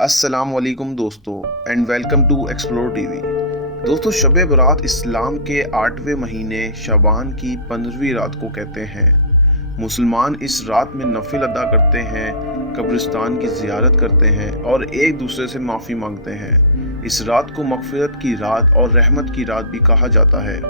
अस्सलाम वालेकुम दोस्तों and welcome to explore TV. दोस्तों, शब बरात इस्लाम के 8वें महीने शबान की 15वीं रात को कहते हैं। मुसलमान इस रात में नफिल अदा करते हैं, कब्रिस्तान की ज़ियारत करते हैं और एक दूसरे से माफ़ी मांगते हैं। इस रात को मग़फ़िरत की रात और रहमत की रात भी कहा जाता है।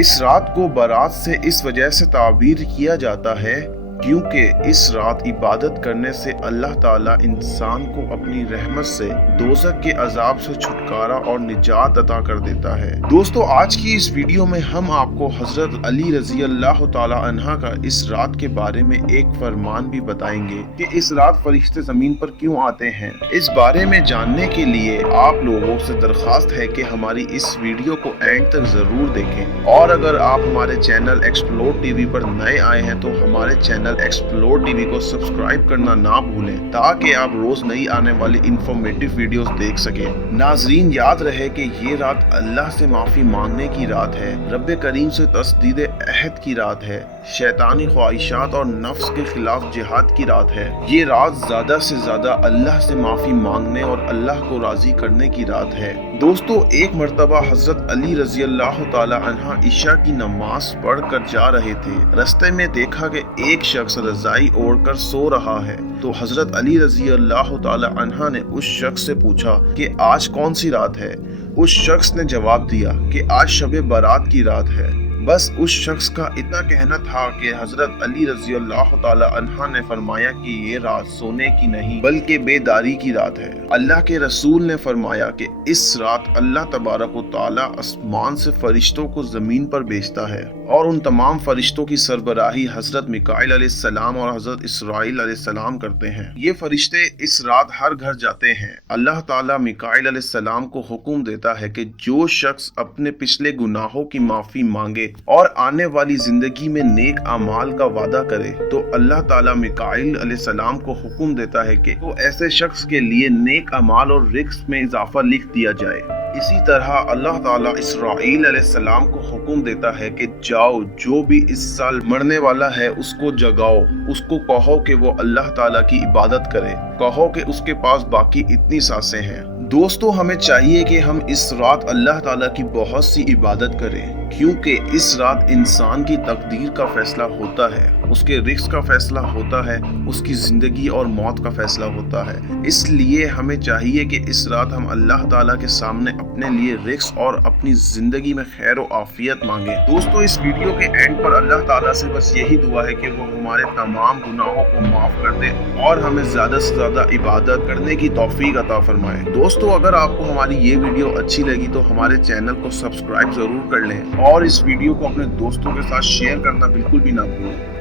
इस रात को बारात से इस वजह से ताबीर किया जाता है क्योंकि इस रात इबादत करने से अल्लाह ताला इंसान को अपनी रहमत से दोज़ख के अजाब से छुटकारा और निजात अता कर देता है। दोस्तों, आज की इस वीडियो में हम आपको हजरत अली रज़ी अल्लाह ताला अन्हा का इस रात के बारे में एक फरमान भी बताएंगे कि इस रात फरिश्ते ज़मीन पर क्यों आते हैं। इस बारे में जानने के लिए आप लोगों से दरख्वास्त है कि हमारी इस वीडियो को एंड तक ज़रूर देखें और अगर आप हमारे चैनल एक्सप्लोर टीवी पर नए आए हैं तो हमारे चैनल एक्सप्लोर टीवी को सब्सक्राइब करना ना भूलें ताकि आप रोज नई आने वाली इंफॉर्मेटिव वीडियोस देख सकें। नाजरीन, याद रहे कि ये रात अल्लाह से माफी मांगने की रात है, रब्बे करीम से तस्दीद अहद की रात है, शैतानी ख्वाहिशात और नफ्स के खिलाफ जिहाद की रात है। ये रात ज्यादा से ज्यादा अल्लाह से माफी मांगने और अल्लाह को राजी करने की रात है। दोस्तों, एक मर्तबा हजरत अली रजी अल्लाह ताला अन्हा इशा की नमाज पढ़ कर जा रहे थे। रास्ते में देखा कि एक शख्स रजाई ओढ़कर सो रहा है तो हजरत अली रजी अल्लाह ताला अन्हा ने उस शख्स से पूछा कि आज कौन सी रात है। उस शख्स ने जवाब दिया कि आज शब बारात की रात है। बस उस शख्स का इतना कहना था कि हजरत अली रजी अल्लाह ताला अन्हा ने फरमाया कि ये रात सोने की नहीं बल्कि बेदारी की रात है। अल्लाह के रसूल ने फरमाया कि इस रात अल्लाह तबारक व तआला आसमान से फरिश्तों को जमीन पर भेजता है और उन तमाम फरिश्तों की सरबराही हजरत मिकाईल अलैहिस्सलाम और हजरत इसराइल अलैहिस्सलाम करते हैं। ये फरिश्ते इस रात हर घर जाते हैं। अल्लाह ताला मिकाईल अलैहिस्सलाम को हुक्म देता है कि जो शख्स अपने पिछले गुनाहों की माफी मांगे और आने वाली जिंदगी में नेक अमाल का वादा करे तो अल्लाह ताला मिकाईल अलैहिस्सलाम को हुक्म देता है कि तो ऐसे शख्स के लिए नेक अमाल और रिस्क में इजाफा लिख दिया जाए। इसी तरह अल्लाह ताला इसराइल अलैहिस्सलाम को हुक्म देता है कि जाओ, जो भी इस साल मरने वाला है उसको जगाओ, उसको कहो कि वो अल्लाह ताला की इबादत करे, कहो कि उसके पास बाकी इतनी सांसें हैं। दोस्तों, हमें चाहिए कि हम इस रात अल्लाह ताला की बहुत सी इबादत करें क्योंकि इस रात इंसान की तकदीर का फैसला होता है, उसके रिस्क का फैसला होता है, उसकी जिंदगी और मौत का फैसला होता है। इसलिए हमें चाहिए कि इस रात हम अल्लाह ताला के सामने अपने लिए रिस्क और अपनी जिंदगी में खैर और आफियत मांगे। दोस्तों, इस वीडियो के एंड पर अल्लाह ताला से बस यही दुआ है कि वो हमारे तमाम गुनाहों को माफ कर दे और हमें ज्यादा से ज्यादा इबादत करने की तौफीक अता फरमाए। दोस्तों, अगर आपको हमारी ये वीडियो अच्छी लगी तो हमारे चैनल को सब्सक्राइब जरूर कर लें और इस वीडियो को अपने दोस्तों के साथ शेयर करना बिल्कुल भी ना भूलें।